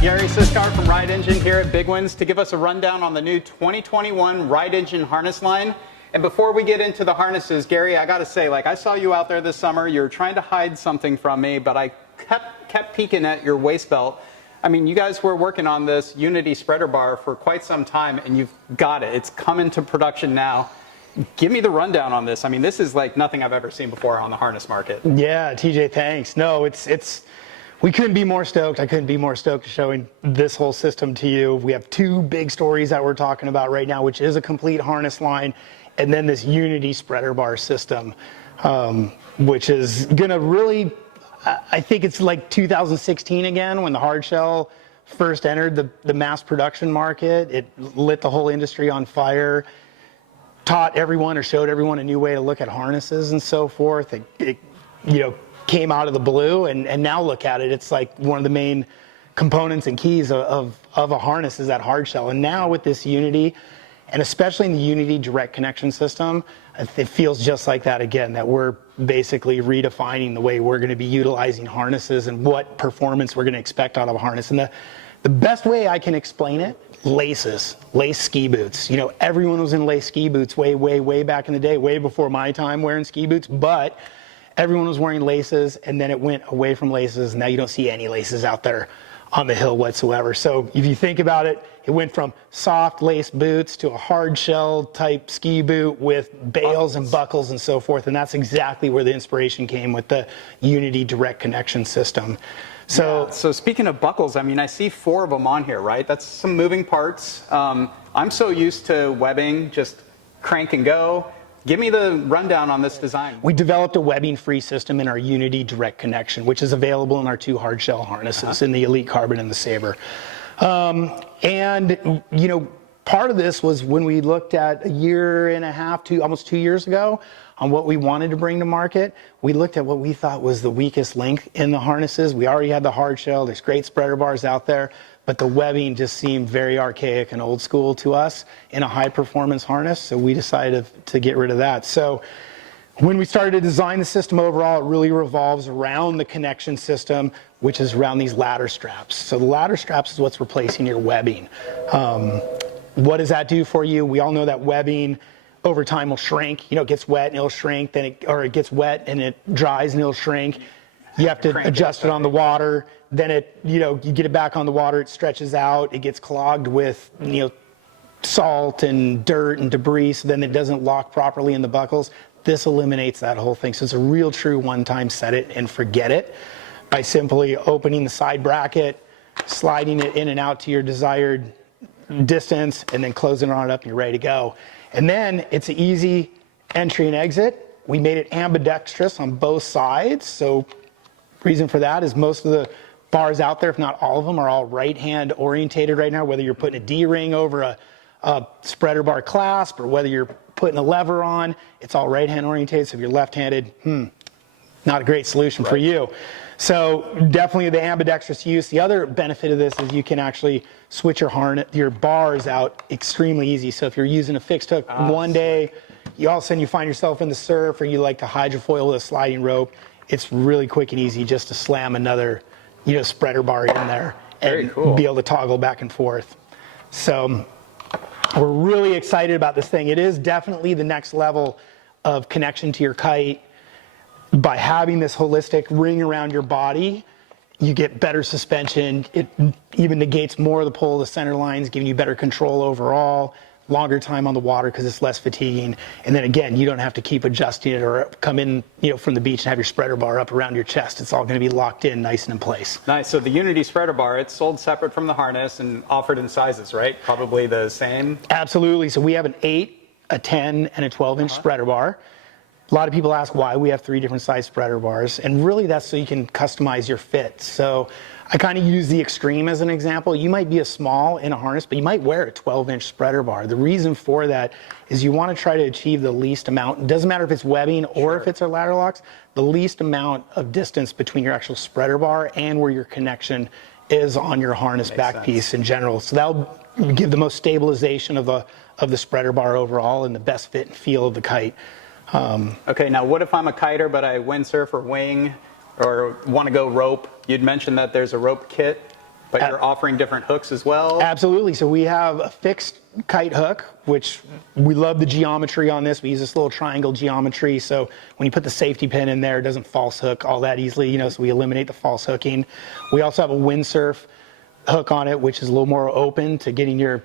Гэri Sискar from Ride Engine here at Big Winds to give us a rundown on the new 2021 Ride Engine harness line. And before we get into the harnesses, Gary, I gotta say, I saw you out there this summer. You were trying to hide something from me, but I kept peeking at your waist belt. I mean, you guys were working on this Unity spreader bar for quite some time, and you've got it. It's come into production now. Give me the rundown on this. I mean, this is like nothing I've ever seen before on the harness market. Yeah, TJ, thanks. No, we couldn't be more stoked. I couldn't be more stoked showing this whole system to you. We have two big stories that we're talking about right now, which is a complete harness line, and then this Unity spreader bar system, which is gonna really, I think it's like 2016 again when the hard shell first entered the mass production market. It lit the whole industry on fire, taught everyone or showed everyone a new way to look at harnesses and so forth. It came out of the blue, and now look at it. It's like one of the main components and keys of a harness is that hard shell. And now with this Unity, and especially in the Unity direct connection system, it feels just like that again, that we're basically redefining the way we're going to be utilizing harnesses and what performance we're going to expect out of a harness. And the best way I can explain it, lace ski boots. Everyone was in lace ski boots way back in the day, way before my time wearing ski boots, but everyone was wearing laces, and then it went away from laces. Now you don't see any laces out there on the hill whatsoever. So if you think about it, it went from soft lace boots to a hard shell type ski boot with bails and buckles and so forth. And that's exactly where the inspiration came with the Unity direct connection system. So speaking of buckles, I mean, I see 4 of them on here, right? That's some moving parts. I'm so used to webbing, just crank and go. Give me the rundown on this design. We developed a webbing-free system in our Unity direct connection, which is available in our 2 hard shell harnesses, in the Elite Carbon and the Sabre. Part of this was when we looked at a year and a half, almost 2 years ago, on what we wanted to bring to market. We looked at what we thought was the weakest link in the harnesses. We already had the hard shell. There's great spreader bars out there, but the webbing just seemed very archaic and old school to us in a high performance harness. So we decided to get rid of that. So when we started to design the system overall, it really revolves around the connection system, which is around these ladder straps. So the ladder straps is what's replacing your webbing. What does that do for you? We all know that webbing over time will shrink. It gets wet and it'll shrink, or it gets wet and it dries and it'll shrink. You have to adjust it on the water. Then you get it back on the water, it stretches out, it gets clogged with, salt and dirt and debris, so then it doesn't lock properly in the buckles. This eliminates that whole thing. So it's a real true one-time set it and forget it by simply opening the side bracket, sliding it in and out to your desired distance, and then closing on it up and you're ready to go. And then it's an easy entry and exit. We made it ambidextrous on both sides. So reason for that is most of the bars out there, if not all of them, are all right-hand orientated right now, whether you're putting a D-ring over a spreader bar clasp or whether you're putting a lever on, it's all right-hand orientated. So if you're left-handed, not a great solution for you. So definitely the ambidextrous use. The other benefit of this is you can actually switch your bars out extremely easy. So if you're using a fixed hook one day, all of a sudden you find yourself in the surf or you like to hydrofoil with a sliding rope, it's really quick and easy just to slam another spreader bar in there and be able to toggle back and forth. So we're really excited about this thing. It is definitely the next level of connection to your kite. By having this holistic ring around your body, you get better suspension. It even negates more of the pull of the center lines, giving you better control overall, longer time on the water because it's less fatiguing. And then again, you don't have to keep adjusting it or come in from the beach and have your spreader bar up around your chest. It's all going to be locked in nice and in place. Nice. So the Unity spreader bar, it's sold separate from the harness and offered in sizes, right? Probably the same? Absolutely. So we have an 8, a 10, and a 12-inch spreader bar. A lot of people ask why we have 3 different size spreader bars, and really that's so you can customize your fit. So I kind of use the extreme as an example. You might be a small in a harness, but you might wear a 12-inch spreader bar. The reason for that is you want to try to achieve the least amount. It doesn't matter if it's webbing or if it's our ladder locks, the least amount of distance between your actual spreader bar and where your connection is on your harness back piece in general. So that'll give the most stabilization of the spreader bar overall and the best fit and feel of the kite. Okay, now what if I'm a kiter, but I windsurf or wing or want to go rope? You'd mentioned that there's a rope kit. But you're offering different hooks as well? Absolutely. So we have a fixed kite hook, which we love the geometry on this. We use this little triangle geometry. So when you put the safety pin in there, it doesn't false hook all that easily, so we eliminate the false hooking. We also have a windsurf hook on it, which is a little more open to getting your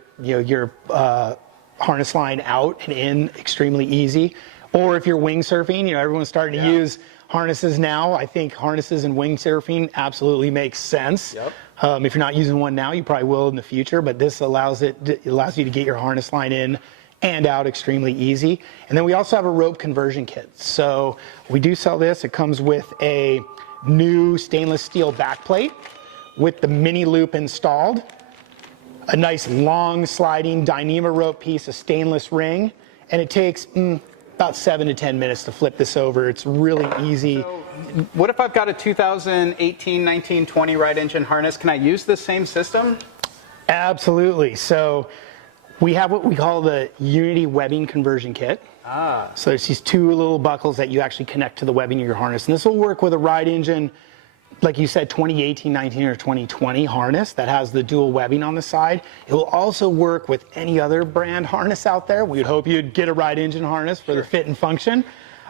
harness line out and in extremely easy. Or if you're windsurfing, everyone's starting to use harnesses now. I think harnesses and windsurfing absolutely makes sense. Yep. If you're not using one now, you probably will in the future, but this allows you to get your harness line in and out extremely easy. And then we also have a rope conversion kit. So we do sell this. It comes with a new stainless steel backplate with the mini loop installed, a nice long sliding Dyneema rope piece, a stainless ring, and it takes about 7 to 10 minutes to flip this over. It's really easy. So what if I've got a 2018, 19, 20 ride engine harness? Can I use the same system? Absolutely. So we have what we call the Unity webbing conversion kit. So there's these two little buckles that you actually connect to the webbing of your harness. And this will work with a ride engine, like you said, 2018, 19, or 2020 harness that has the dual webbing on the side. It will also work with any other brand harness out there. We would hope you'd get a ride engine harness for the fit and function.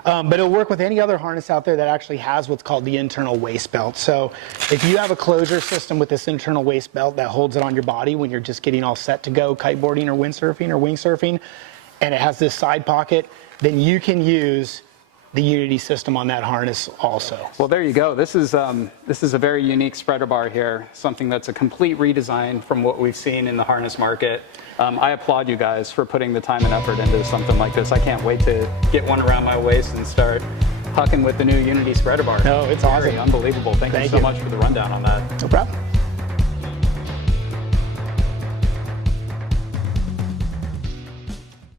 But it'll work with any other harness out there that actually has what's called the internal waist belt. So if you have a closure system with this internal waist belt that holds it on your body when you're just getting all set to go kiteboarding or windsurfing or wing surfing, and it has this side pocket, then you can use the Unity system on that harness also. Well, there you go. This is a very unique spreader bar here, something that's a complete redesign from what we've seen in the harness market. I applaud you guys for putting the time and effort into something like this. I can't wait to get one around my waist and start hucking with the new Unity spreader bar. No, it's awesome. Unbelievable. Thank you so much for the rundown on that. No problem.